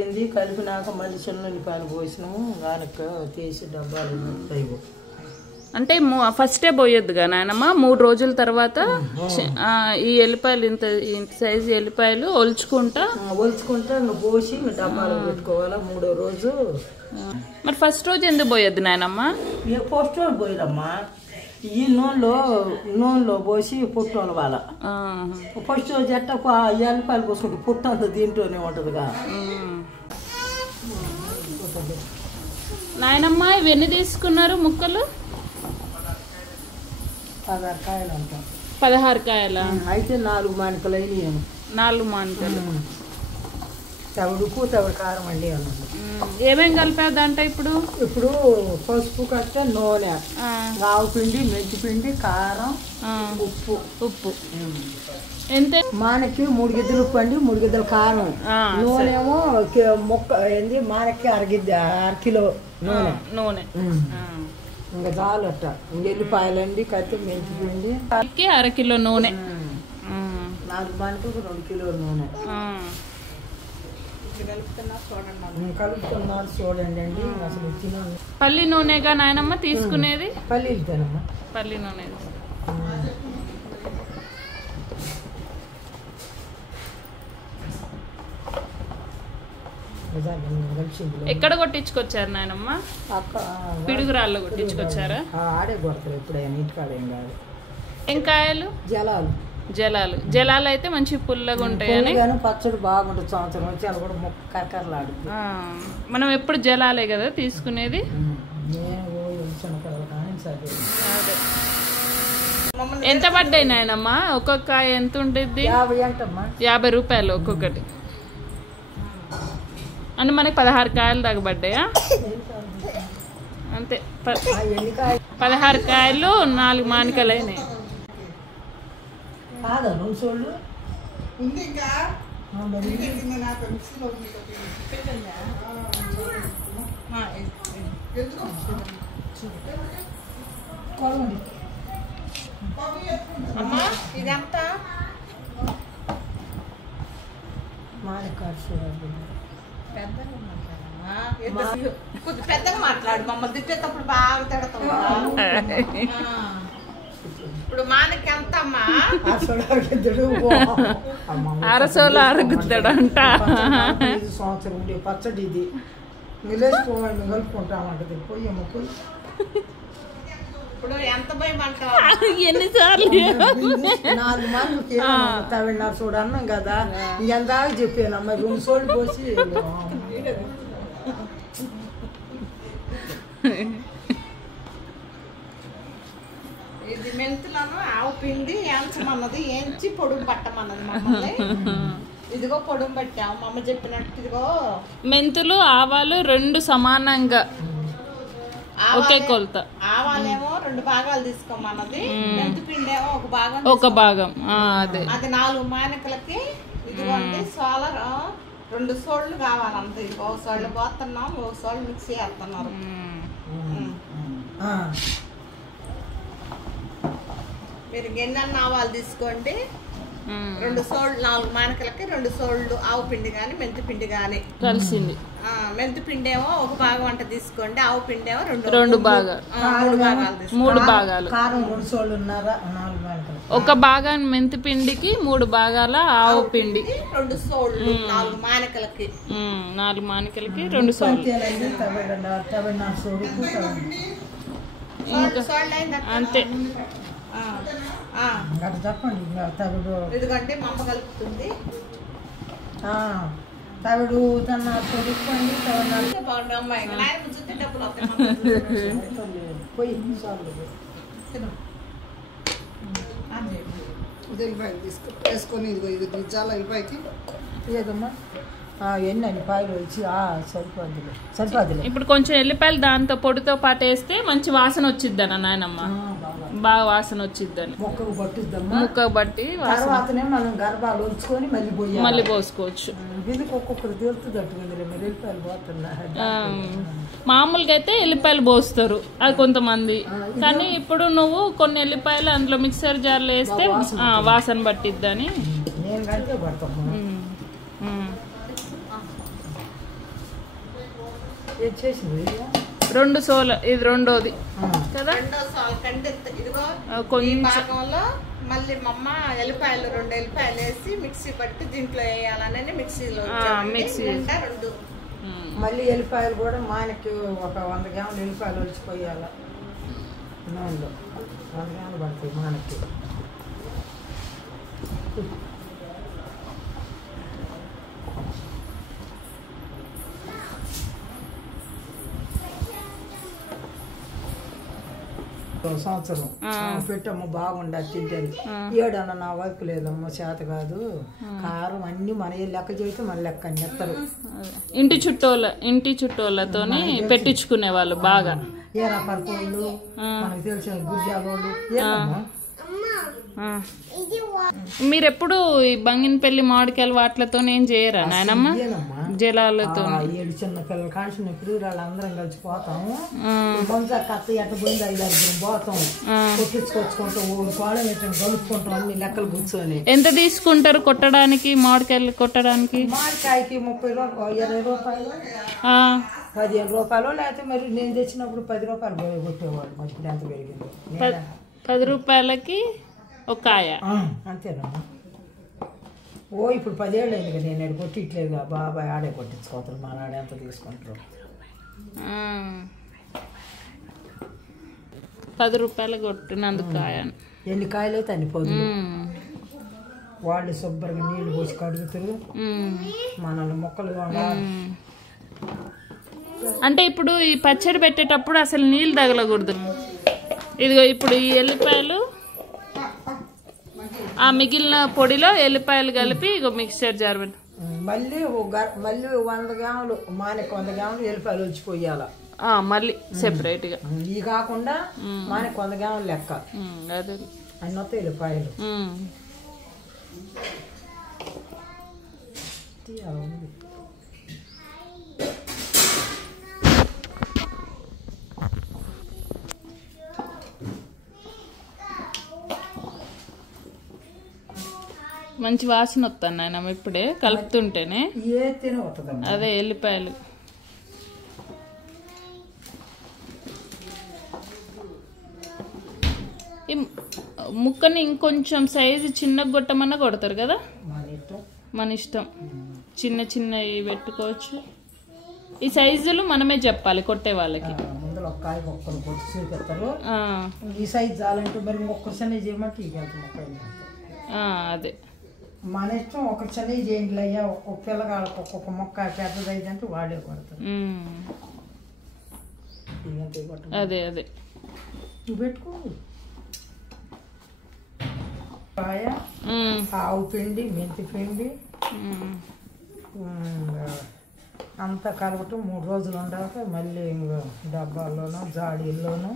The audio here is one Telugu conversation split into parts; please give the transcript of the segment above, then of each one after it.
ఏంది కలిపినాక మళ్ళీ చిన్న ఉల్లిపాయలు పోసినాము దానికి తీసి డబ్బాలు అయిపో అంటే ఫస్టే పోయొద్దుగా నాయనమ్మ 3 రోజుల తర్వాత ఈ ఎల్లిపాయలు ఇంత సైజు ఎల్లిపాయలు ఒలుచుకుంటా ఇంకా పోసి డబ్బాలు పెట్టుకోవాలా 3వ రోజు. మరి ఫస్ట్ రోజు ఎందుకు పోయొద్దు నాయనమ్మ? ఫస్ట్ రోజు పోయిరమ్మా ఈ నూనెలో పోసి పుట్టు అనవాల. ఫస్ట్ రోజు ఎట్ట ఎల్లిపాయలు పోసుకుంటే పుట్టు అంత దీంట్లోనే ఉంటుందిగా. నాయనమ్మ ఇవన్నీ తీసుకున్నారు ముక్కలు? 16 కాయలు అంట. 16 కాయల అయితే 4 మానికలు అయినాయి. 4 మానికలు. తవుడుకు కారం అండి అన్నది. ఏమేం కలిపేదంట ఇప్పుడు? పసుపు కట్ట నూనె, ఆవు పిండి, మెంతి పిండి, కారం, ఉప్పు. ఎంత? మానకి 3 గిద్దలు ఉప్పు అండి, 3 గిద్దలు కారం. నూనెమో మొక్క ఏంది మానకి 1 కిలో నూనె. ఇంకా చాలు అట్ట. ఎల్లిపాయలండి కత్తి, మెంతి పిండి 1 కిలో నూనె. 4 మానకు 2 కిలోల నూనె కలుపుతున్నారు. చూడండి అండి అసలు తినాలి. పల్లి నూనెగా నాయనమ్మ తీసుకునేది? పల్లీలు తినమ్మా. పల్లి నూనె. ఎక్కడ కొట్టించుకొచ్చారు నాయనమ్మ? పిడుగురాళ్ళు కొట్టించుకొచ్చారా? ఆడే కొడతారు ఎప్పుడైనా, ఇంటికాడ ఏం కాదు. ఎంకాయలు జలాలు అయితే మంచి పుల్లగా ఉంటాయని. పచ్చడి బాగుంటుంది. సంవత్సరం వచ్చి అది కూడా మొక్క కరకరలాడు. మనం ఎప్పుడు జలాలే కదా తీసుకునేది. ఎంత పడ్డాయి నాయనమ్మ? ఒక్కొక్క కాయ ఎంత ఉంటుంది? 50 రూపాయలు ఒక్కొక్కటి. అంటే మనకి 16 కాయలు దాకా పడ్డాయా? అంతే. 16 కాయలు 4 మానికలు అయినాయి. ఇదంతా పెద్దగా మాట్లాడు. మమ్మల్ని తిట్టేటప్పుడు బాగా తిడతాం. ఇప్పుడు మానకి ఎంత అమ్మా? అరసోలు అరుగుతాడంట. సంవత్సరం ఉండే పచ్చడి ఇది. నిలేసుకోవాలి కలుపుకుంటామంటది. పొయ్యమ్మ పొయ్యి. ఇప్పుడు ఎంత భయమంటావు? ఎన్నిసార్లు 4 మందికి తమిళనాడు చూడు అన్నాం కదా. ఇంకెంత చెప్పానమ్మా 2 సోళ్ళు పోసి. ఇది మెంతులను ఆవు పిండి ఏంచమన్నది, ఏంచి పొడుగు పట్టమన్నది మమ్మల్ని. ఇదిగో పొడుగు పట్టాము మమ్మ చెప్పినట్టు. ఇదిగో మెంతులు ఆవాలు 2 సమానంగా ఒకే కొలత. ఆవాలేమో 2 భాగాలు తీసుకోమన్నది. మెంతు పిండి ఏమో ఒక భాగం. అదే అది 4 మానికలకి. ఇదిగోండి సోలర్ 2 సోళ్ళు కావాలంత. ఇదిగో 1 సోళ్ళు పోతున్నాం, 1 సోళ్ళు మిక్సీ వేస్తున్నారు. మీరు గిన్నెన్న ఆవాలు తీసుకోండి. 2 సోళ్ళు 4 మానికలకి 2 సోళ్ళు ఆవు పిండి కానీ మెంతి పిండి కానీ కలిసింది. మెంతి పిండి ఏమో 1 భాగం అంట తీసుకోండి. ఆవు పిండి ఏమో 2 భాగాలు. 3 భాగాలు. కారం 2 సోళ్ళు ఉన్నారా? 4 మానికలు. 1 భాగం మెంతి పిండికి 3 భాగాల ఆవు పిండి. 2 సోళ్ళు 4 మానికలకి. 4 మానికలకి 2 సోళ్ళు. అంతే. చెప్పండి. ఎందుకంటే మా అమ్మ కలుపుతుంది. తవిడు తన తొడుక్కోండి. బాగుండు అమ్మాయి. చుట్టేటప్పుడు పోయి ఎల్లిపాయలు వేసుకొని ఇది చాలా ఎల్లిపాయకి ఏదమ్మా ఎన్ని పాయలు వచ్చి సరిపోద్దులే. ఇప్పుడు కొంచెం ఎల్లిపాయలు దాంతో పొడితో పాటు వేస్తే మంచి వాసన వచ్చిద్దాన నాయనమ్మ. బాగా వాసన వచ్చిద్దని మొక్కకు పట్టుద్దమ్మా. ముక్కకు బట్టి తర్వాతనే మనం గర్భాలు ఉంచుకొని మళ్ళీ పోసుకోవచ్చు. ఒక్కొక్కరు తెలుస్తుంది అట్టుకుంది. మీరు ఎల్లిపాయలు పోతున్నా. మామూలుగా అయితే ఎల్లిపాయలు పోస్తారు అది కొంతమంది. కానీ ఇప్పుడు నువ్వు కొన్ని ఎల్లిపాయలు అందులో మిక్సర్ జార్లో వేస్తే వాసన పట్టిద్దని నేను కంటే పడతాను. ఏం చేసింది 2 సోల, ఇది రెండోది కదా. రెండో సాల్ కంటే ఇదిగో ఈ భాగంలో మళ్ళీ మా అమ్మ ఎల్లిపాయలు 2 ఎల్లిపాయలు వేసి మిక్సీ పట్టి దీంట్లో వేయాలని మిక్సీలో మిక్సీ 2 మళ్ళీ ఎల్లిపాయలు కూడా మానకి ఒక 100 గ్రాములు ఎల్లిపాయలు ఒలిచిపోయాల నూనెలో 100 గ్రాములు పడుతుంది మానకి. సంవత్సరం పెట్టమ్మ బాగుండ తింటారు. ఏడన్నా నా వైపు లేదమ్మా చేత కాదు, కారం అన్ని మన లెక్క చేస్తే మన లెక్క నెత్తరు. ఇంటి చుట్టోళ్ళతోని పెట్టించుకునే వాళ్ళు బాగా. ఏ రకాల కోళ్ళు మనకు తెలిసిన గుర్జాలోళ్ళు ఏమమ్మా. మీరెప్పుడు ఈ బంగినపల్లి మామిడికాయలు వాటితో ఏం చేయరా నాయనమ్మ? జలాలతో 7 చిన్న పిల్లలు కాల్చినప్పుడు వాళ్ళందరం కలిసి పోతాము. కొంచెం కత్త ఎట్ట పోయింది 5-6 పోతాం, కొట్టించుకొచ్చుకుంటాం, ఊరు పాడం ఎట్లా కలుపుకుంటాం అన్ని లెక్కలు కూర్చొని. ఎంత తీసుకుంటారు కొట్టడానికి మామిడికాయలు కొట్టడానికి? మామిడికాయకి 30 రూపాయలు, 20 రూపాయలు, 15 రూపాయలు, లేకపోతే మరి నేను తెచ్చినప్పుడు 10 రూపాయలు కొట్టేవాడు. మరి ఇప్పుడు ఎంత పెరిగింది? 10 రూపాయలకి ఒక కాయ అంతేనమ్మా. ఓ ఇప్పుడు 10 ఏళ్ళు అయింది కదా నేను కొట్టిట్లేదు. బాబాయ్ ఆడే కొట్టించుకోతారు, మా నాడే ఎంత తీసుకుంటారు. 10 రూపాయలు కొట్టినందుకు కాయ. ఎన్ని కాయలు అయితే అన్ని పొద్దు. వాళ్ళు శుభ్రంగా నీళ్లు పోసి కడుగుతారు, మనల్ని మొక్కలు. అంటే ఇప్పుడు ఈ పచ్చడి పెట్టేటప్పుడు అసలు నీళ్ళు తగలకూడదు. ఇదిగో ఇప్పుడు ఈ ఎల్లిపాయలు ఆ మిగిలిన పొడిలో ఎల్లిపాయలు కలిపి ఇగో మిక్స్చర్ జార్ మళ్ళీ 100 గ్రాములు మానకి 100 గ్రాములు ఎల్లిపాయలు వచ్చిపోయాల మళ్ళీ సెపరేట్ గా. ఇవి కాకుండా మానకి 100 గ్రాములు లెక్క అదే అన్ని వస్తాయి ఎల్లిపాయలు. మంచి వాసన వస్తాను నాయన ఇప్పుడే కలుపుతుంటేనే. అదే ఎల్లిపాయలు ఈ ముక్కని ఇంకొంచెం సైజు చిన్నగా కొట్టమన్నా కొడతారు కదా, మన ఇష్టం. చిన్న చిన్నవి పెట్టుకోవచ్చు. ఈ సైజులు మనమే చెప్పాలి కొట్టే వాళ్ళకి. అదే మన ఇష్టం. ఒక చిన్న చేయండి అయ్యా, ఒక్కొక్క పిల్లగాళ్ళకి ఒక్కొక్క మొక్క పెద్దదైతే అంటే వాళ్ళే కొడతారు. అదే అదే పెట్టుకో. ఆవు పిండి, మెంతి పిండి అంతా కలపటం 3 రోజులు ఉండాక మళ్ళీ డబ్బాల్లోనూ జాడీల్లోనూ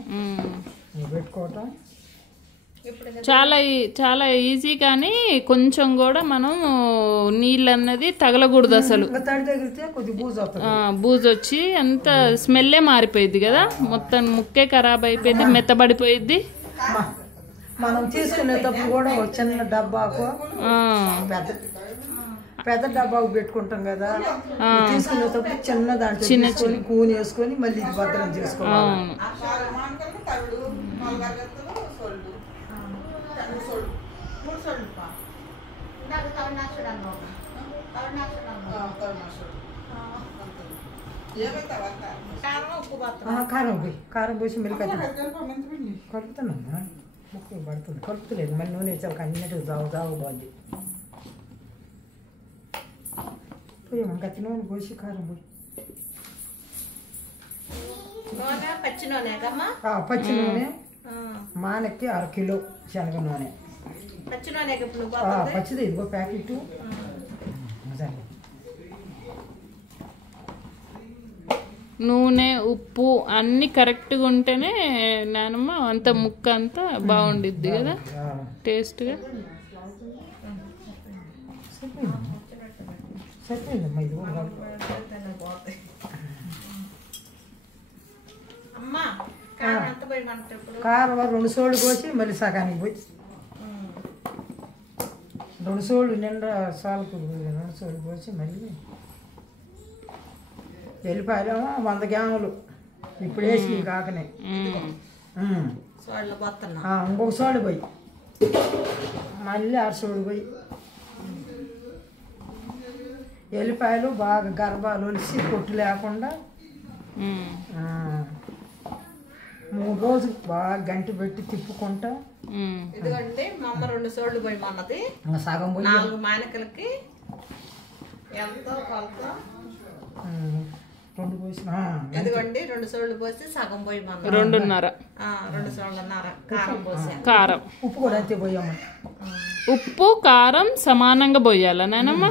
పెట్టుకోవటం. చాలా చాలా ఈజీ, కానీ కొంచెం కూడా మనం నీళ్ళు అన్నది తగలకూడదు అసలు. బూజు వచ్చి అంత స్మెల్లే మారిపోయింది కదా, మొత్తం ముక్కే ఖరాబ్ అయిపోయింది, మెత్తబడిపోయిద్ది. మనం తీసుకునేటప్పుడు కూడా ఒక చిన్న డబ్బాకు పెద్ద డబ్బాకు పెట్టుకుంటాం కదా, తీసుకునేటప్పుడు చిన్న దాంట్లో చిన్న కూని వేసుకొని మళ్ళీ భద్రం చేసుకోవాలి. కారం పోసి మిరకాయ కలుపుతున్నామ్మా. ముక్కలు పడుతుంది, కలుపుతలేదు. మళ్ళీ నూనె వేసాక అన్నట్టు జావు బాగుంది. పోయామా గట్టి నూనె పోసి కారం పోయి పచ్చి నూనె మానకి 1/2 కిలో శనగ నూనె. పచ్చిది ఇదిగో ప్యాకెట్. నూనె, ఉప్పు అన్ని కరెక్ట్గా ఉంటేనే నానమ్మ అంత ముక్క అంతా బాగుండిద్ది కదా టేస్ట్గా. కారం 2 సోళ్ళు పోసి మళ్ళీ సగానికి పోయి 2 సోళ్ళు నిండా సాల్కు 2 సోళ్ళు పోసి మళ్ళీ ఎల్లిపాయలేమో 100 గ్రాములు ఇప్పుడు వేసి కాకనే సోళ్ళ పోతున్నా ఇంకొక సోడు పోయి మళ్ళీ 6 సోడు పోయి ఎల్లిపాయలు బాగా గర్భాలు ఒలిసి పొట్టు లేకుండా 3 రోజులు బాగా గంటి పెట్టి తిప్పుకుంటా. ఇదిగోండి మా అమ్మ 2 సోళ్ళు పోయి మన్నది సగం పోయి 4 మానికలకి ఎంతో కొలత 2 పోసిన ఇదిగోండి 2 సోళ్ళు పోసి సగం పోయి మన 2.5 2 సోళ్ళన్నర కారం పోసా. కారం ఉప్పు కూడా అంతే పోయాము. ఉప్పు కారం సమానంగా పోయాలా నానమ్మ?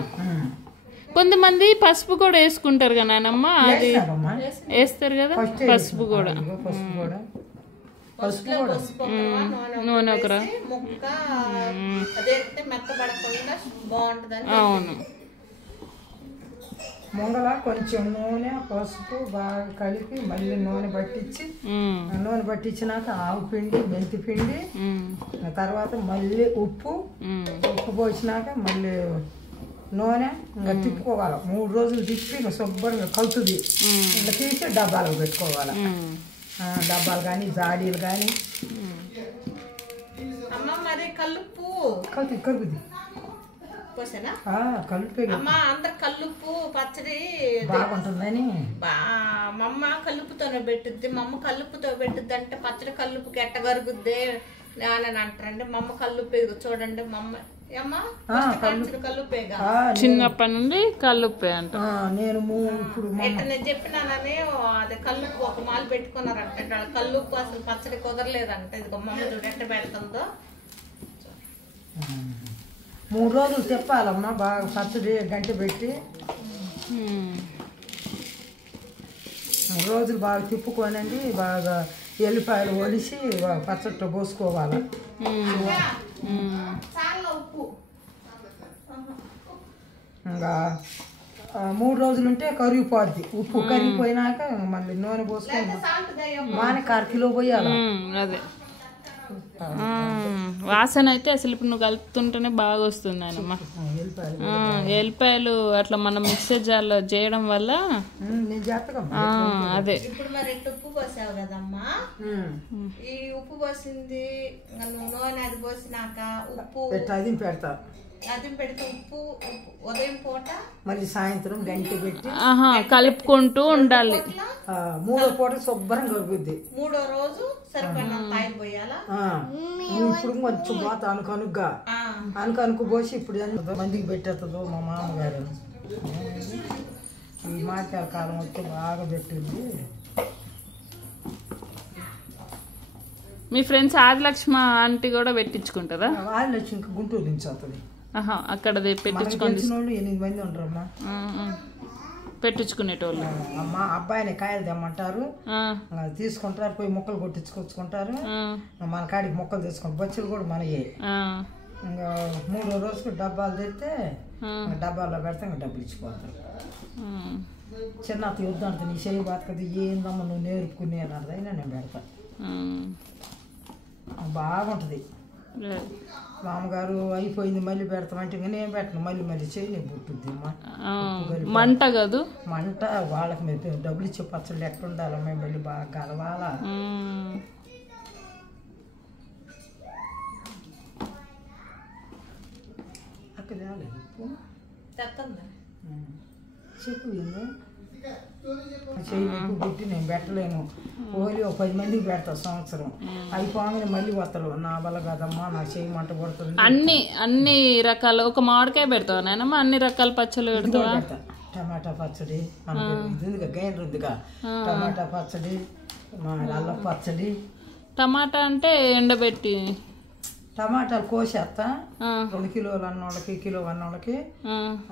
కొంతమంది పసుపు కూడా వేసుకుంటారు కదా నానమ్మ, అది వేస్తారు కదా పసుపు కూడా. నూనె ఒకరా ముక్క అదైతే మెత్తబడకుండా బాగుంటుందని. అవును. ముంగల కొంచెం నూనె పసుపు బాగా కలిపి మళ్ళీ నూనె పట్టించినాక ఆవు పిండి మెంతి పిండి తర్వాత మళ్ళీ ఉప్పు పోసినాక మళ్ళీ నూనె ఇంకా తిప్పుకోవాలి. 3 రోజులు తిప్పి ఇంకా శుభ్రంగా కలుతుంది. ఇంకా తీసి డబ్బాలకు పెట్టుకోవాలి. డబ్బాలు కానీ జాడీలు కానీ కలుపుది కలిపి అందరు కల్లుప్పు పచ్చడి బాగుంటుందని మా అమ్మ కల్లుపుతోనే పెట్టుద్ది. మా అమ్మ కల్లుపుతో పెట్టుద్ది అంటే పచ్చడి కల్లుపుకి ఎట్ట గరుగుద్ది అని అంటారండి. మా అమ్మ కల్లుప్పే చూడండి. మా అమ్మ కల్లుప్పేగా చిన్నప్పటి నుండి కల్లుప్పే అంట. నేను ఇప్పుడు నేను చెప్పినానని అదే కల్లుప్పు ఒక మాలు పెట్టుకున్నారంటే కల్లుప్పు అసలు పచ్చడి కుదరలేదంట. ఇది మా అమ్మ చూడు ఎట్ట పెడుతుందో. 3 రోజులు తిప్పాలమ్మా బాగా పచ్చడి గంటి పెట్టి 3 రోజులు బాగా తిప్పుకోనండి. బాగా ఎల్లిపాయలు ఒలిసి పచ్చట్లో పోసుకోవాలి. ఇంకా 3 రోజులు ఉంటే కరిగిపోద్ది. ఉప్పు కరిగిపోయినాక మళ్ళీ నూనె పోసుకొని మానకి 1/2 కిలో పోయాలి. అదే వాసన అయితే అసలు ఇప్పుడు నువ్వు కలుపుతుంటేనే బాగా వస్తుంది ఆయనమ్మ. ఎల్లిపాయలు అట్లా మనం మిక్సర్ జార్లో చేయడం వల్ల అదే. ఇప్పుడు మరి ఉప్పు పోసావు కదమ్మా, ఈ ఉప్పు పోసింది నూనె అది పోసినాక ఉప్పు పెడతా. అది పెడితే ఉప్పు ఉదయం పూట మళ్ళీ సాయంత్రం గంటి పెట్టి కలుపుకుంటూ ఉండాలి. 3వ పూట శుభ్రం కలుపుద్ది. 3వ రోజు సరిపోయినంత ఆయిల్ పోయాలా. ఇప్పుడు కొంచెం పోత అనుకు పోసి ఇప్పుడు మందికి పెట్టేస్తుందో మా మామగారు. ఈ మామిడికాయల కాలం వచ్చి బాగా పెట్టింది. మీ ఫ్రెండ్స్ ఆదిలక్ష్మ ఆంటీ కూడా పెట్టించుకుంటారా? ఆదిలక్ష్మి ఇంకా గుంటూరు నుంచి అవుతుంది. అక్కడ పెట్టించుకోండి. 8 మంది ఉంటారమ్మా పెట్టించుకునేటోళ్ళు. అమ్మా అబ్బాయిని కాయలు తెమ్మంటారు, తీసుకుంటారు, పోయి మొక్కలు కొట్టించుకొచ్చుకుంటారు. మన కాడికి మొక్కలు తీసుకుంటారు. బొచ్చులు కూడా మనయే. ఇంకా 3వ రోజుకు డబ్బాలు తెస్తే డబ్బాల్లో పెడితే ఇంకా డబ్బులు ఇచ్చిపోతారు. చిన్న యుద్ధం అంటే నీ చేయి బతకదు ఏందమ్మా నువ్వు నేర్పుకునే అన్నది అయినా నేను పెడతా. బాగుంటుంది. మామగారు అయిపోయింది మళ్ళీ పెడతామంటే ఇంకా నేను పెట్టను. మళ్ళీ చేయి నేను పుట్టుద్ది మంట కాదు మంట. వాళ్ళకి మేము డబ్బులు ఇచ్చే పచ్చళ్ళు ఎక్కడ ఉండాలి మేము మళ్ళీ బాగా కలవాలా. అక్కడ చెప్పు చెయ్యి పెట్టి నేను పెట్టలేను. ఓన్లీ 10 మందికి పెడతా సంవత్సరం. అయిపోగానే మళ్ళీ వస్తారు. నా వల్ల కదమ్మా నా చెయ్యి మంట పడుతుంది. అన్ని రకాల ఒక మామిడికాయ పెడతావా నాయనమ్మా? అన్ని రకాల పచ్చళ్ళు పెడతావా? టమాటా పచ్చడి ఇది గైన్ ఉందిగా, టమాటా పచ్చడి, అల్లం పచ్చడి. టమాటా అంటే ఎండబెట్టి టమాటాలు కోసేస్తా. 2 కిలోలు అన్నోళ్ళకి కిలో అన్నోళ్ళకి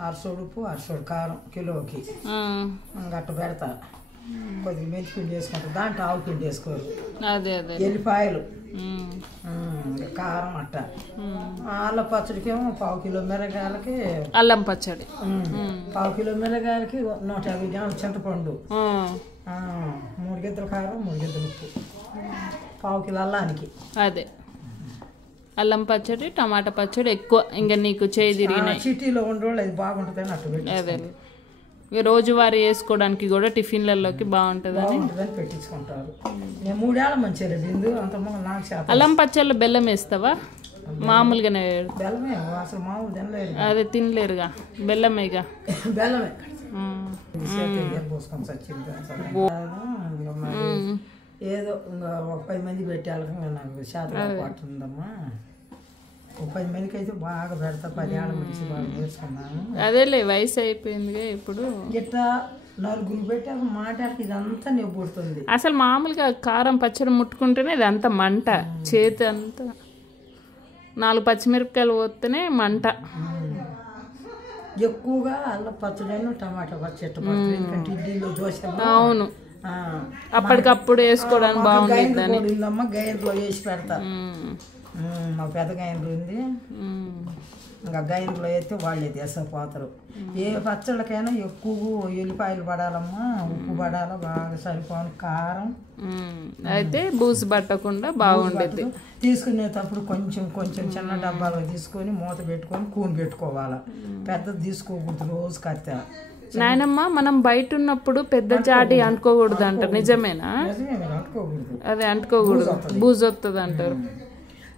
6 సోడు ఉప్పు 6 సోడు కారం కిలోకి గట్ట పెడతా. కొద్దిగా మెంతి పిండి వేసుకుంటా. దాంట్లో ఆవు పిండి వేసుకోరు. ఎల్లిపాయలు కారం అట్ట. అల్లం పచ్చడికి ఏమో 1/2 కిలో మిరగాయలకి అల్లం పచ్చడి, 1/2 కిలో మిరగాయలకి 150 గ్రాముల చింతపండు, 3 గిద్దలు కారం 3 గిద్దలు ఉప్పు, 1/2 కిలో అల్లానికి. అదే అల్లం పచ్చడి టమాటా పచ్చడి ఎక్కువ. ఇంకా నీకు చేయి తిరిగినాయి. సిటీలో ఉండేవాళ్ళు అది బాగుంటుంది అని అట్టు. అదే రోజువారీ వేసుకోవడానికి కూడా టిఫిన్లలోకి బాగుంటుందని పెట్టించుకుంటారు. నేను 3 ఏళ్ళ మంచిగా బిందు అంత నాకు శాతం. అల్లం పచ్చళ్ళు బెల్లం వేస్తావా? మామూలుగానే బెల్లమే అసలు మామూలు తినలేరు. అదే తినలేరుగా, బెల్లమేగా. బెల్లమే పోసుకొని చచ్చింది ఏదో ఇంకా 10 మంది పెట్టాలి. నాకు శాతం పట్టుందమ్మా. 10 మందికి అయితే బాగా పెడతా. 10 ఏళ్ళ మంచి బాగా నేర్చుకున్నాను. అదేలే వయసు అయిపోయిందిగా ఇప్పుడు. ఇట్లా 4 పెట్టాక మాట్లాడితే ఇదంతా నెప్పుడుతుంది. అసలు మామూలుగా కారం పచ్చడి ముట్టుకుంటేనే ఇది అంత మంట, చేతి అంతా. 4 పచ్చిమిరపకాయలు పోతేనే మంట. ఎక్కువగా అల్లం పచ్చడి, టమాటా పచ్చడి పడుతుంది. ఎందుకంటే ఇడ్లీలో దోశ. అవును, అప్పటికప్పుడు వేసుకోవడానికి బాగుంటుందని గైన్లో వేసి పెడతా. మా పెద్ద గైన్లు ఉంది. ఇంకా గైన్లో అయితే వాళ్ళే తీసుకుపోతారు. ఏ పచ్చళ్ళకైనా ఎక్కువ ఎల్లిపాయలు పడాలమ్మా, ఉప్పు పడాలా, బాగా సరిపోని కారం అయితే బూజు పట్టకుండా బాగుండేది. తీసుకునేటప్పుడు కొంచెం కొంచెం చిన్న డబ్బాలో తీసుకొని మూత పెట్టుకొని కూని పెట్టుకోవాలి. పెద్దది తీసుకోకూడదు. రోజు కత్తా నాయనమ్మ, మనం బయట ఉన్నప్పుడు పెద్ద జాడి అంటుకోకూడదు అంటారు, నిజమేనా? అంటుకోకూడదు. అదే అంటుకోకూడదు, బూజు వస్తుంది అంటారు.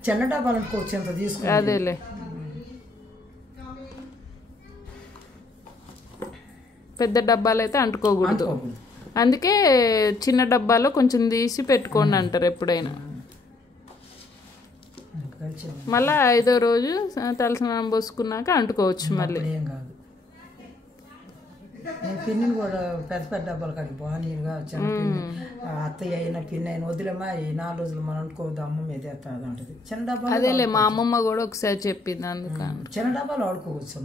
చిన్న డబ్బాలు అనుకోవచ్చు ఎంత తీసుకుని. అదేలే, పెద్ద డబ్బాలు అయితే అంటుకోకూడదు. అందుకే చిన్న డబ్బాలో కొంచెం తీసి పెట్టుకోండి అంటారు ఎప్పుడైనా. మళ్ళీ 5వ రోజు తలస్నానం పోసుకున్నాక అంటుకోవచ్చు మళ్ళీ. నేను పిన్నిని కూడా పెద్ద పెద్ద డబ్బాలు కాడికి బాగా నీరుగా వచ్చాను. అత్తయ్య అయినా పిన్ని అయినా వదిలేమా, ఈ 4 రోజులు మనం అనుకోవద్దు, అమ్మ మీద ఎత్తాది అంటది. చిన్న డబ్బా అదేలే, మా అమ్మమ్మ కూడా ఒకసారి చెప్పింది. అందుకని చిన్న డబ్బాలు ఆడుకోవచ్చు.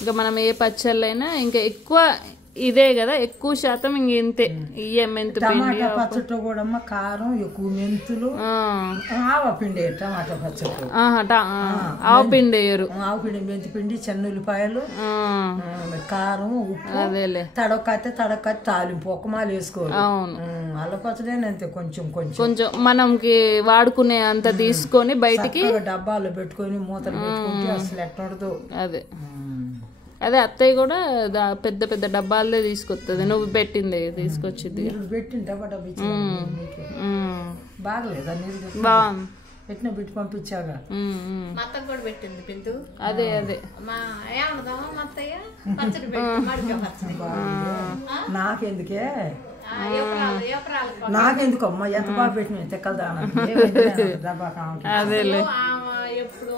ఇంకా మనం ఏ పచ్చళ్ళైనా ఇంకా ఎక్కువ ఇదే కదా, ఎక్కువ శాతం ఇంక ఇంతే. మెంతు టమాటా పచ్చట్లో కూడా కారం ఎక్కువ, మెంతులు, ఆవపిండి. టమాటా పచ్చట్లో ఆవపిండి వేయరు. ఆవపిండి, మెంతి పిండి, చిన్న ఉల్లిపాయలు, కారం, ఉప్పు. అదేలే, తడొక్కతే తాలింపు ఒక్కమాలు వేసుకోవాలి. అవును, అల్ల పచ్చడైనా అంతే. కొంచెం కొంచెం కొంచెం మనకి వాడుకునే అంత తీసుకొని బయటికి డబ్బాలో పెట్టుకొని మూతలు పెట్టుకుంటే అసలు ఎట్టడదు. అదే అదే అత్తయ్య కూడా పెద్ద పెద్ద డబ్బాలే తీసుకొస్తుంది. నువ్వు పెట్టింది తీసుకొచ్చింది. పెట్టింది డబ్బా బాగలేదా? బాగుంది, పెట్టిన పెట్టి పంపించాగా. మత్తకు కూడా పెట్టింది పింతు. అదే అదే నాకెందుకే నాకెందుకమ్మా, ఎంత బాగా పెట్టిన తెక్కలదానా. అదేలే, ఎప్పుడు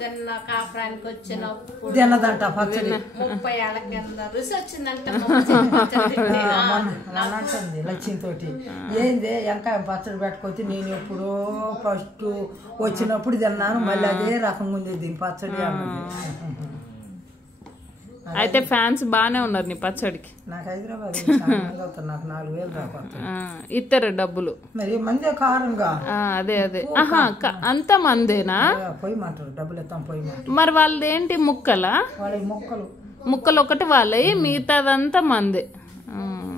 తిన్న కాపురానికి వచ్చినప్పుడు తిన్నదంట పచ్చడి. 30 ఏళ్ల కింద రుచి వచ్చిందంట. అంటుంది లక్ష్మి తోటి, ఏంది ఎంకాయ పచ్చడి పెట్టుకొచ్చి నేను ఎప్పుడో ఫస్ట్ వచ్చినప్పుడు తిన్నాను, మళ్ళీ అదే రకంగా ఉంది దీని పచ్చడి అన్నది. అయితే ఫ్యాన్స్ బానే ఉన్నారు నీ పచ్చడికి. నాకు హైదరాబాద్ నాకు 4,000 రాకపోతే ఇద్దరు డబ్బులు మరి మందే కారంగా. అదే అదే, అంత మందేనా? పోయమంటారు, డబ్బులు ఇస్తాం పోయమంటారు. మరి వాళ్ళది ఏంటి ముక్కలా? వాళ్ళ ముక్కలు ఒకటి వాళ్ళవి, మిగతాదంతా మందే.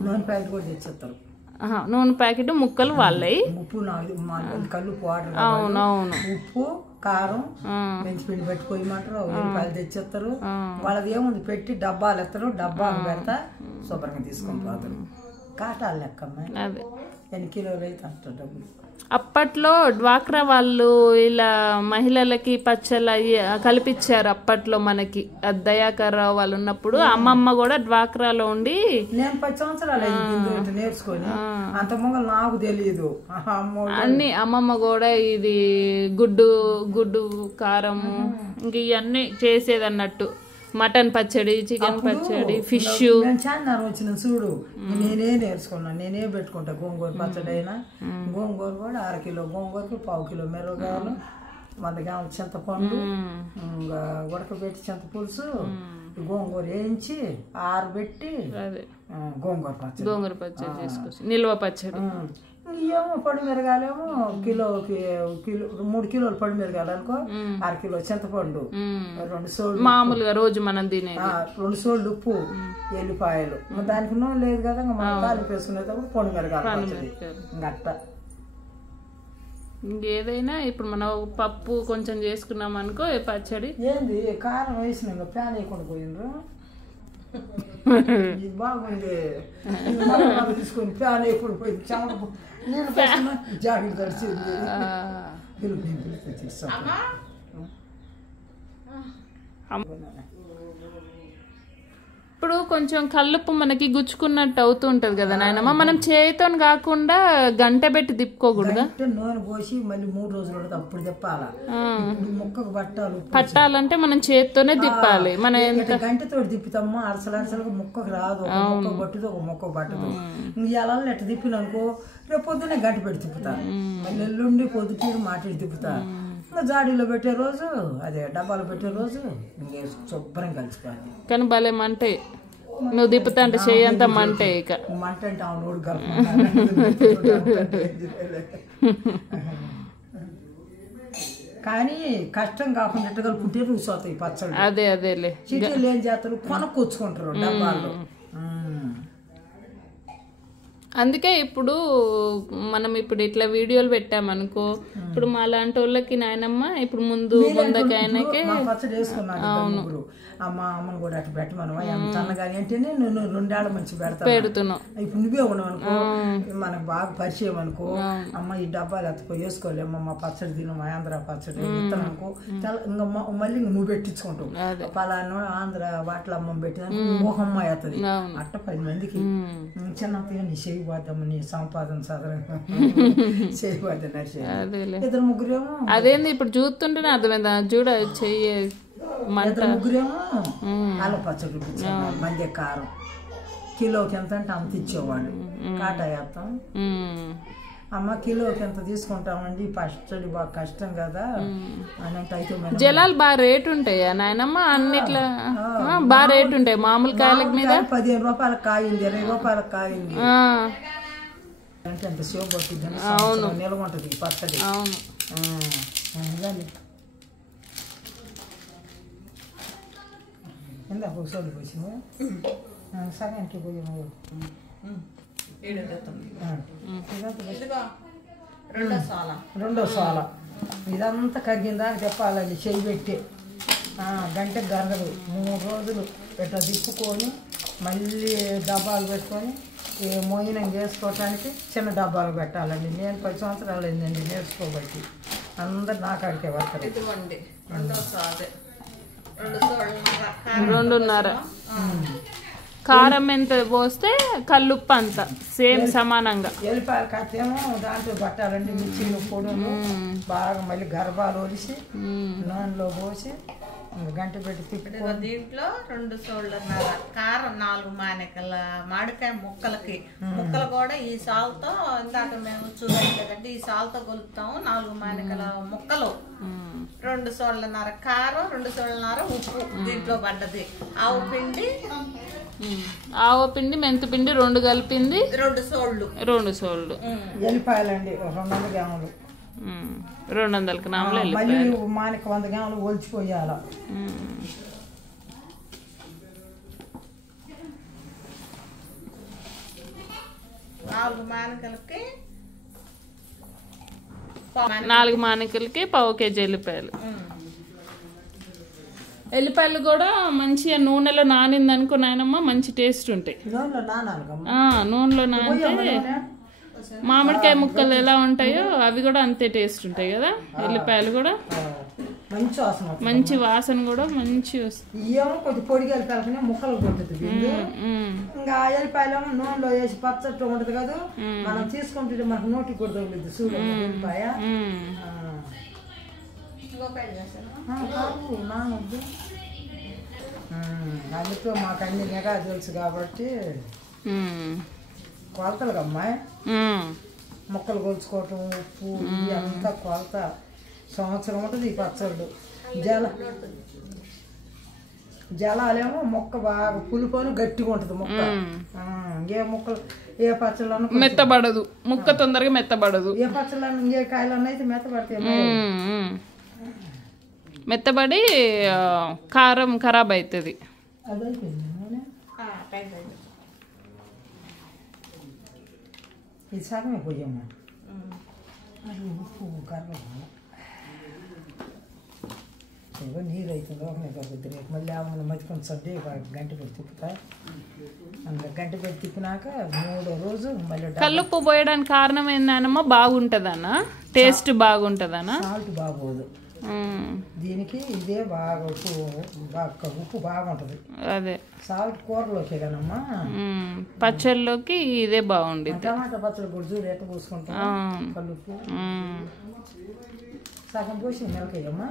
నూనె ప్యాకెట్ కూడా తెచ్చేస్తారు. నూనె ప్యాకెట్, ముక్కలు వాళ్ళవి. ఉప్పు, కల్లుపు, వాటర్. అవునవును, ఉప్పు, కారం, మెంతిపిండి పెట్టి పోయమంటారు. ఉల్లిపాయలు తెచ్చేస్తారు. వాళ్ళది ఏముంది, పెట్టి డబ్బాలు ఎత్తారు. డబ్బా పెడతా శుభ్రంగా తీసుకొని పోతారు. కాటాలు లెక్కమ్మా. అదే ఎన్ని కిలోలు అయితే అంటారు డబ్బులు. అప్పట్లో డ్వాక్రా వాళ్ళు ఇలా మహిళలకి పచ్చళ్ళు కల్పించారు. అప్పట్లో మనకి దయాకర్ రావు వాళ్ళు ఉన్నప్పుడు అమ్మమ్మ కూడా డ్వాక్రాలో ఉండి. నేను 10 సంవత్సరాలు నేర్చుకొని, అంత ముందు నాకు తెలియదు అన్ని. అమ్మమ్మ కూడా ఇది గుడ్డు కారము ఇంక ఇవన్నీ చేసేది అన్నట్టు. మటన్ పచ్చడి, చికెన్ పచ్చడి, ఫిష్. చాన్నారం వచ్చిన చూడు, నేనే నేర్చుకున్నాను. నేనే పెట్టుకుంటా గోంగూర పచ్చడి అయినా. గోంగూర కూడా 1/2 కిలో గోంగూరకి 1/2 కిలో మిరపకాయలు, 100 గ్రాముల చింతపండు, ఉడకబెట్టి చింతపులుసు, గోంగూర వేయించి ఆరబెట్టి గోంగూర పచ్చడి చేసుకోవచ్చు. నిల్వ పచ్చడి. ఏమో పొడి మిరగాలేమో కిలోకి 3 కిలోలు పొడి మిరగాలు అనుకో, 1/2 కిలో చింతపండు, 2 సోళ్ళు మామూలుగా రోజు మనం తినే 2 సోళ్ళు ఉప్పు, ఎల్లిపాయలు. దానికి నూనె లేదు కదా, మనం తాలింపు వేసుకునేటప్పుడు పొడి మిరగాలు గట్ట. ఇంకేదైనా ఇప్పుడు మనం పప్పు కొంచెం చేసుకున్నాం అనుకో పచ్చడి ఏంది కారం వేసినాక ప్యాన్ వేయకుండా పోయిండ్రు ఇది బాగుంది తీసుకొని ప్యాన్ వేయకుండా పోయింది చెమట నేను జాకెట్ తడిచింది ఇప్పుడు కొంచెం కల్లుప్పు మనకి గుచ్చుకున్నట్టు అవుతూ ఉంటది కదా నాయనమ్మ మనం చేతితో కాకుండా గంట పెట్టి తిప్పుకోకూడదా నూనె పోసి మళ్ళీ 3 రోజులు అప్పుడు తిప్పాలా ముక్కకు పట్టాలంటే మనం చేతితోనే తిప్పాలి మనం ఎంత గంటతో తిప్పుతామో అరసలరసలుగా ముక్కకు రాదు ముక్క పట్టుదు ఒక ముక్క పట్టదు ఇలా ఎట్ట తిప్పిననుకో రేపు పొద్దున్నే గంట పెట్టి తిప్పుతా మళ్ళీ ఎల్లుండి పొద్దుటూరు మాట్లాడి తిప్పుతా జాడీలో పెట్టే రోజు అదే డబ్బాలో పెట్టే రోజు ఇంకే శుభ్రం కలిసిపోయింది కానీ భలే మంటే నువ్వు తిప్పుతా అంటే చెయ్యి అంతా మంటే ఇక మంట అంటే అవును కానీ కష్టం కాకుండా కలుపుకుంటే రుచి అవుతాయి పచ్చడి అదే అదేలే సిటీలు ఏం చేస్తారు కొనుక్కొచ్చుకుంటారు డబ్బాల్లో అందుకే ఇప్పుడు మనం ఇప్పుడు ఇట్లా వీడియోలు పెట్టామనుకో ఇప్పుడు మా లాంటి వాళ్ళకి నాయనమ్మ ఇప్పుడు ముందుకైనాకే అవును మా అమ్మను కూడా అట్లా పెట్టమను సన్నగాని అంటేనే నేను 2 ఏళ్ళ మంచి పెడుతున్నావు ఇప్పుడు నువ్వే ఉన్నావు అనుకో మనకు బాగా పరిచయం అనుకో అమ్మ ఈ డబ్బాలు ఎత్తపోయి వేసుకోలేమ్మ మా పచ్చడి తిను మా ఆంధ్ర పచ్చడి ఇస్తాను అనుకో ఇంకా మళ్ళీ నువ్వు పెట్టించుకుంటావు పలానా ఆంధ్ర వాటిలో అమ్మ పెట్టిన మోహమ్మ అవుతుంది అట్ట 10 మందికి చిన్నప్పుడు నీ చేయబోద్దాము నీ సంపాదన సాధారణ చేయబోద్దా ఇద్దరు ముగ్గురేమో అదేంది ఇప్పుడు చూస్తుంటేనే అర్థమైందా చూడ చెయ్యి ముగ్గురేమో అల్ల పచ్చడి మంది కారం కిలోకి ఎంత అంటే అంత ఇచ్చేవాడు కాటా వేస్తాం అమ్మ కిలోకి ఎంత తీసుకుంటామండి పచ్చడి బాగా కష్టం కదా అని అయితే జలాలు బాగా రేటు ఉంటాయా నాయనమ్మ అన్నిట్లా బాగా రేటు ఉంటాయి మామూలు కాయల మీద 15 రూపాయలకు కాయింది 20 రూపాయలకు కాయింది అంటే అంత సేవ్ పట్టింది నిల్వ ఉంటుంది పచ్చడి అవును ఎంత కూర్చోండి పోసింది సగానికి పోయి రెండో సాల ఇదంతా కరిగిందా చెప్పాలండి చెయ్యి పెట్టి గంటకు గరగదు 3 రోజులు ఇట్లా తిప్పుకొని మళ్ళీ డబ్బాలు పెట్టుకొని మోయినం చేసుకోవటానికి చిన్న డబ్బాలు పెట్టాలండి నేను 10 సంవత్సరాలు అయిందండి నేర్చుకోబట్టి అందరు నాకు అడిగే వస్తారు 2.5 కారం ఎంత పోస్తే కల్లుప్పు అంత సేమ్ సమానంగా ఎల్లిపాయలు కట్టేమో దాంట్లో పట్టాలండి మిర్చిలు పొడులు బాగా మళ్ళీ గర్భాలు ఒలిసి నూనెలో పోసి గంట పెట్టి తిప్పి దీంట్లో 2 సోళ్ళన్నర కారం 4 మానికల మామిడికాయ ముక్కలు కూడా ఈ సాల్తో ఇందాక మేము చూడలేదంటే ఈ సాల్తో కొలుపుతాము 4 మానికల ముక్కలు 2 సోళ్ళన్నర కారం 2 సోళ్ళన్నర ఉప్పు దీంట్లో పడ్డది ఆవు పిండి మెంతు పిండి 2 కలిపింది 2 సోళ్ళు ఎల్లిపాయలండి 200 గ్రాములు 200 గ్రాములు మళ్ళీ మానిక 100 గ్రాములు ఒలిచిపోయాల 4 మానికలకి 1/4 కేజీ ఎల్లిపాయలు ఎల్లిపాయలు కూడా మంచిగా నూనెలో నానింది అనుకో నాయనమ్మ మంచి టేస్ట్ ఉంటాయి నూనెలో నానితే మామిడికాయ ముక్కలు ఎలా ఉంటాయో అవి కూడా అంతే టేస్ట్ ఉంటాయి కదా ఎల్లిపాయలు కూడా మంచి వాసన కూడా మంచి వస్తుంది కొద్ది పొడిగా ఎల్లిపాయలు ముక్కలు కొడుతుంది ఇంకా ఎల్లిపాయలు నూనెలో వేసి పచ్చట్టు ఉంటది కదా మనం తీసుకుంటే మనకు నోటికి కూడా తగులుద్ది సూర్య ఎల్లిపాయ అందుకే మాకు అన్ని నెగా తెలుసు కాబట్టి కొలతలు అమ్మాయి ముక్కలు కొలుచుకోవటం ఉప్పు అంతా కొలత సంవత్సరం ఉంటుంది ఈ పచ్చళ్ళు జలాలేమో మొక్క బాగా పులిపోని గట్టిగా ఉంటుంది మొక్క ఏ ముక్కలు ఏ పచ్చళ్ళను మెత్తబడదు ముక్క తొందరగా మెత్తబడదు ఏ పచ్చళ్ళను ఏ కాయలన్నా అయితే మెత్తబడతాయి మెత్తబడి కారం ఖరాబ్ అవుతుంది ఇది సగమే పోయాము ఉప్పు కర్ర ఇగో నీరు అవుతుంది ఒకనే కలుగుద్ది రేపు మళ్ళీ ఏమన్నా మధ్యకొని సర్ది గంట పెట్టి తిప్పుతా అందులో గంట పెట్టి తిప్పినాక 3వ రోజు మళ్ళీ కల్లుప్పు పోయడానికి కారణం ఏందనమ్మా? బాగుంటుందన్నా, టేస్ట్ బాగుంటుందన్నా? సాల్ట్ బాగోదు దీనికి, ఇదే బాగా ఉప్పు బాగుంటుంది. అదే సాల్ట్ కూరలోకి కదమ్మా, పచ్చళ్ళలోకి ఇదే బాగుంది. టమాటా పచ్చడి కూడా చూడు ఎట్ట పోసుకుంటాం. కల్లుప్పు సగం పోసి మిరకాయమ్మా,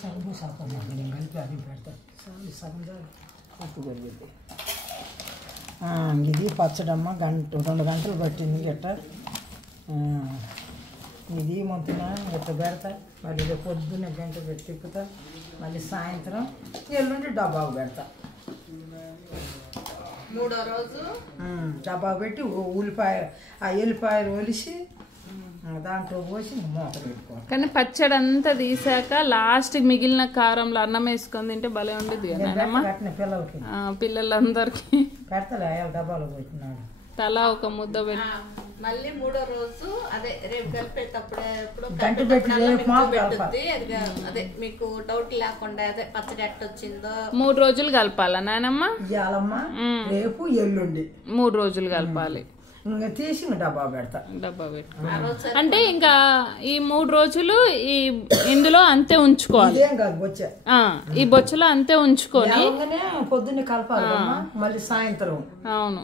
సగం పోసి ఆపమ్మా, నేను కలిపి అది పెడతాను. సగం ఉప్పు కలుగుద్ది. ఇది పచ్చడమ్మ 2 గంటలు పట్టింది గట్ట. ఇది మొత్తం గట్ట పెడతా, మళ్ళీ పొద్దున్న గంట పెట్టి తిప్పుతా, మళ్ళీ సాయంత్రం ఎల్లుండి డబ్బాకు పెడతా. 3వ రోజు డబ్బా పెట్టి ఎల్లిపాయలు ఒలిసి దాంట్లో పోసి మూత పెట్టుకోవాలి. కానీ పచ్చడి అంతా తీసాక లాస్ట్ మిగిలిన కారంలో అన్నం వేసుకొని తింటే భలే ఉండేది పిల్లలకి, పిల్లలందరికి పెడతలే డబ్బాలో పెట్టినాడు. తలా ఒక ముద్ద పెట్టి మళ్ళీ 3వ రోజు అదే రేపు కలిపేటప్పుడే గంట పెట్టి అదే మీకు డౌట్ లేకుండా అదే పచ్చడి ఎట్టొచ్చిందో 3 రోజులు కలపాలా నాయనమ్మ? ఇయ్యాలమ్మా, రేపు ఎల్లుండి 3 రోజులు కలపాలి. ఇంకా తీసి డబ్బా పెడతా. డబ్బా పెట్టుకో అంటే ఇంకా ఈ 3 రోజులు ఈ ఇందులో అంతే ఉంచుకోవాలి. ఈ బొచ్చలో అంతే ఉంచుకొని పొద్దున్నే కలపాలి, మళ్ళీ సాయంత్రం. అవును,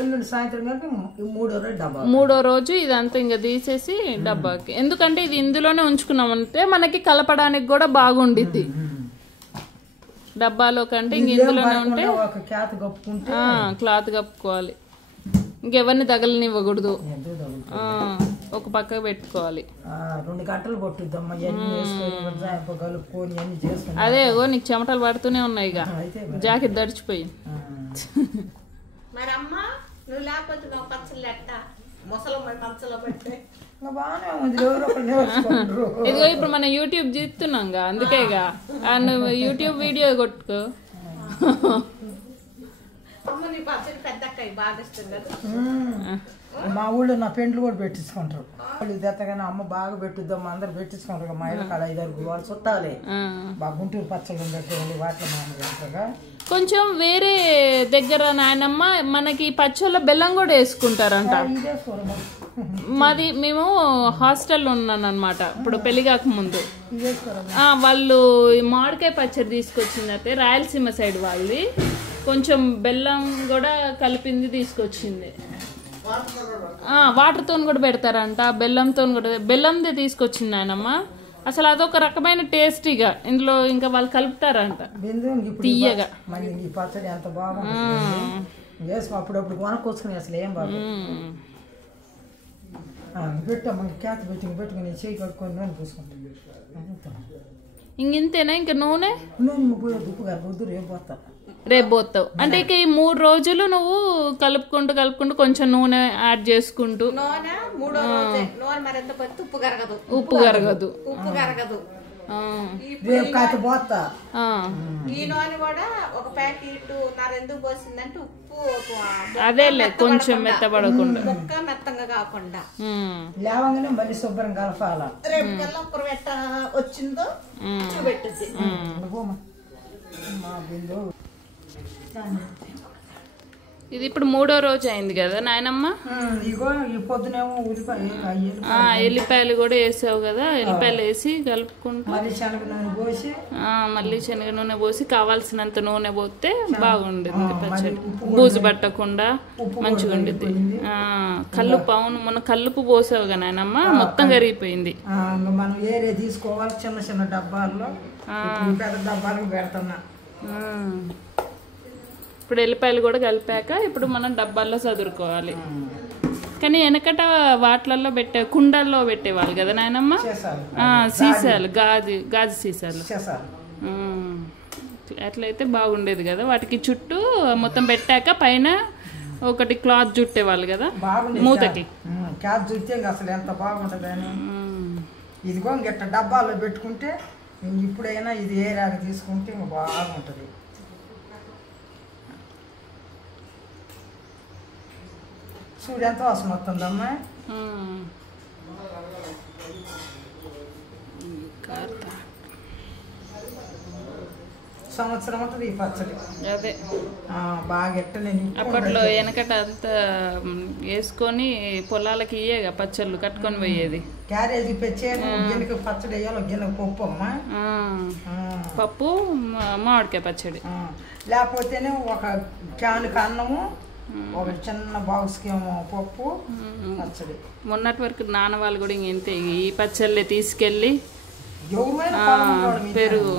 ఎల్లుండి సాయంత్రం కలిపి 3వ రోజు డబ్బా. 3వ రోజు ఇదంతా ఇంకా తీసేసి డబ్బాకి, ఎందుకంటే ఇది ఇందులోనే ఉంచుకున్నామంటే మనకి కలపడానికి కూడా బాగుండిద్ది. డబ్బాలో కంటే ఇంక ఇందులోనే ఉంటే క్లాత్ కప్పుకోవాలి, ఇంకెవరిని తగలనివ్వకూడదు, ఒక పక్కకు పెట్టుకోవాలి. 2 గంటలు పట్టుద్దమ్మా కలుపుకొని అన్ని చేసుకుని. అదే నీకు చెమటలు పడుతూనే ఉన్నాయి, ఇక జాకెట్ దడిచిపోయింది. మరి అమ్మ నువ్వు లేకపోతే పచ్చళ్ళు ఎట్ట ముసలమ్మ పచ్చలో పెట్టే ఇదిగో ఇప్పుడు మనం యూట్యూబ్ చూస్తున్నాం, అందుకేగా నువ్వు యూట్యూబ్ వీడియో కొట్టుకో. మా ఊళ్ళో నా పెండ్లు కూడా పెట్టించుకుంటారు వాళ్ళు. దత్తగానే అమ్మ బాగా పెట్టుద్దాం, అందరు పెట్టించుకుంటారు. మా ఇళ్ళ కాడ 5-6 వాళ్ళు చుట్టాలే బాగా గుంటూరు పచ్చళ్ళు పెట్టేవాళ్ళు, వాటిలో మామూలుగా. కొంచెం వేరే దగ్గర నాయనమ్మ మనకి పచ్చళ్ళలో బెల్లం కూడా వేసుకుంటారంట. మేము హాస్టల్లో ఉన్నాను అనమాట ఇప్పుడు పెళ్లి కాక ముందు. వాళ్ళు మామిడికాయ పచ్చడి తీసుకొచ్చింది, రాయలసీమ సైడ్ వాళ్ళది. కొంచెం బెల్లం కూడా కలిపింది తీసుకొచ్చింది. వాటర్తో కూడా పెడతారంట, బెల్లంతో కూడా. బెల్లంది తీసుకొచ్చింది ఆయనమ్మ. అసలు అదొక రకమైన టేస్టీగా ఇందులో ఇంకా వాళ్ళు కలుపుతారంట తీయగా. అప్పుడప్పుడు కొనుక్కొచ్చుకుని అసలు ఏం బాగా పెట్టాం క్యాత్ పెట్టి పెట్టుకుని చేయి కట్టుకొని నూనె పూసుకుంటాం. ఇంతేనా? ఇంకా నూనె ఉప్పు కలపొద్దు, రేపు పోతా. రేపు పోతావు అంటే ఇక ఈ 3 రోజులు నువ్వు కలుపుకుంటూ కొంచెం నూనె యాడ్ చేసుకుంటూ. ఉప్పు కరగదు. ఈ నూనె కూడా ఒక ప్యాకెట్ ఎందుకు పోసిందంటే ఉప్పు అదేలే కొంచెం మెత్తబడకుండా, మెత్తంగా కాకుండా లేవగానే మళ్ళీ శుభ్రం కలపాల. రేపు కల్లా ఎట్ట వచ్చిందో చూపెట్టుద్ది. ఇది ఇప్పుడు 3వ రోజు అయింది కదా నాయనమ్మ. ఎల్లిపాయలు కూడా వేసావు కదా, ఎల్లిపాయలు వేసి కలుపుకుంటూ మళ్ళీ శనగ నూనె పోసి కావాల్సినంత నూనె పోతే బాగుంటుంది పచ్చడి, బూజు పట్టకుండా మంచిగా ఉండిద్ది. కల్లుపు, అవును మొన్న కల్లుపు పోసావు కదా నాయనమ్మ, మొత్తం కరిగిపోయింది. మనం ఏరే తీసుకోవాలి, చిన్న చిన్న డబ్బాల్లో పెద్ద డబ్బాలకు పెడుతున్నా. ఇప్పుడు ఎల్లిపాయలు కూడా కలిపాక ఇప్పుడు మనం డబ్బాల్లో చదురుకోవాలి. కానీ వెనకట వాటిలలో కుండల్లో పెట్టేవాళ్ళు కదా నాయనమ్మ, సీసాలు, గాజు సీసాలు. అట్లయితే బాగుండేది కదా. వాటికి చుట్టూ మొత్తం పెట్టాక పైన ఒకటి క్లాత్ చుట్టేవాళ్ళు కదా మూతకి. క్లాత్ చుట్టే అసలు ఎంత బాగుంటుంది అని. ఇదిగో గట్ట డబ్బాల్లో పెట్టుకుంటే ఇప్పుడైనా ఇది ఏరాక తీసుకుంటే బాగుంటుంది. చూడు ఎంత వాసన వస్తుందమ్మా. సంవత్సరం ఉంటుంది ఈ పచ్చడి. అదే బాగా ఎట్టలేని అప్పట్లో వెనకట అంతా వేసుకొని పొలాలకి ఇయ్యేగా పచ్చళ్ళు కట్టుకొని పోయేది. క్యారేజీ పెచ్చేను గిన్నెకి పచ్చడి వేయాలి, గిన్నె పప్పు అమ్మా, పప్పు మామిడికాయ పచ్చడి, లేకపోతేనే ఒక క్యాన్కి అన్నము, ఒక చిన్న బాక్స్కి ఏమో పప్పు పచ్చడి. మొన్నటి వరకు నాన్న వాళ్ళు కూడా ఇంతే ఈ పచ్చళ్ళే తీసుకెళ్ళి పెరుగు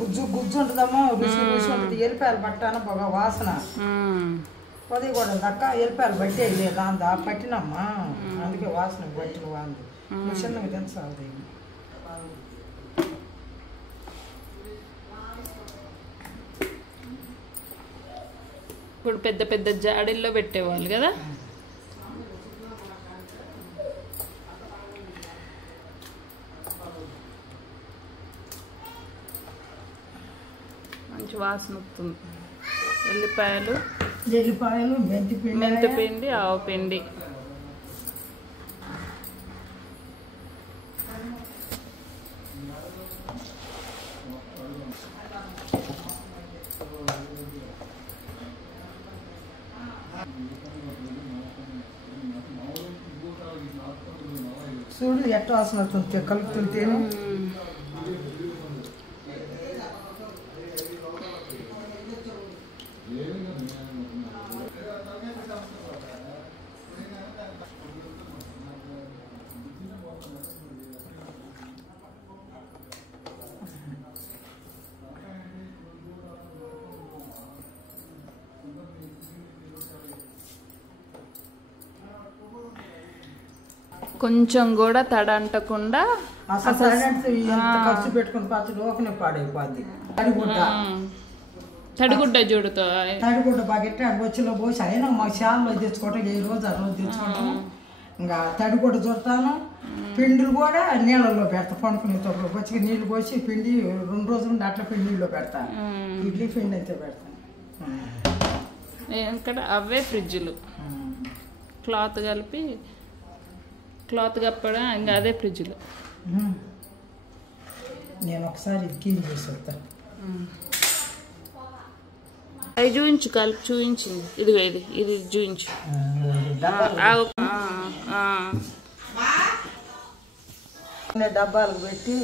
గుజ్జు గుజ్జు ఉంటుందమ్మా, రుచి రుచి ఉంటుంది. ఎల్లిపాయలు పట్టాన బాగా వాసన పొది కూడా దక్క ఎల్లిపాయలు బట్టి లేదు అందా పట్టినమ్మా, అందుకే వాసన బట్టి వాంది చిన్నగా తెలుసు. ఇప్పుడు పెద్ద పెద్ద జాడీల్లో పెట్టేవాళ్ళు కదా. మంచి వాసన వస్తుంది. ఎల్లిపాయలు, మెంతిపిండి, ఆవు పిండి. చూడు ఎట్ట వాసన వస్తుంది కలుపుతుంటే. కొంచెం కూడా తడ అంటకుండా ఖర్చు పెట్టుకుని పచ్చడి ఓపెన్ పాడైపోద్ది. తడిగుడ్డ చూడుతో తడిగుడ్డ బాగా బొచ్చులో పోసి అయినా మా శాలలో తెచ్చుకోవటం ఏ రోజు ఆ రోజు తెచ్చుకోవటం. ఇంకా తడిగుడ్డ చుడతాను, పిండిలు కూడా నీళ్ళల్లో పెడతా. పండుకునేటప్పుడు బొచ్చికి నీళ్ళు పోసి పిండి 2 రోజులు నుండి అట్లా పిండి నీళ్ళు పెడతాను. ఇడ్లీ పిండి అయితే పెడతాను. ఇక్కడ అవే ఫ్రిడ్జ్లు క్లాత్ కలిపి క్లాత్ కప్పడం ఇంకా అదే ఫ్రిడ్జ్లో. నేను ఒకసారి క్లీన్ చేసి వస్తాను. అవి చూయించు, కలిపి చూయించింది. ఇదిగో ఇది చూయించు. డబ్బాలకు పెట్టి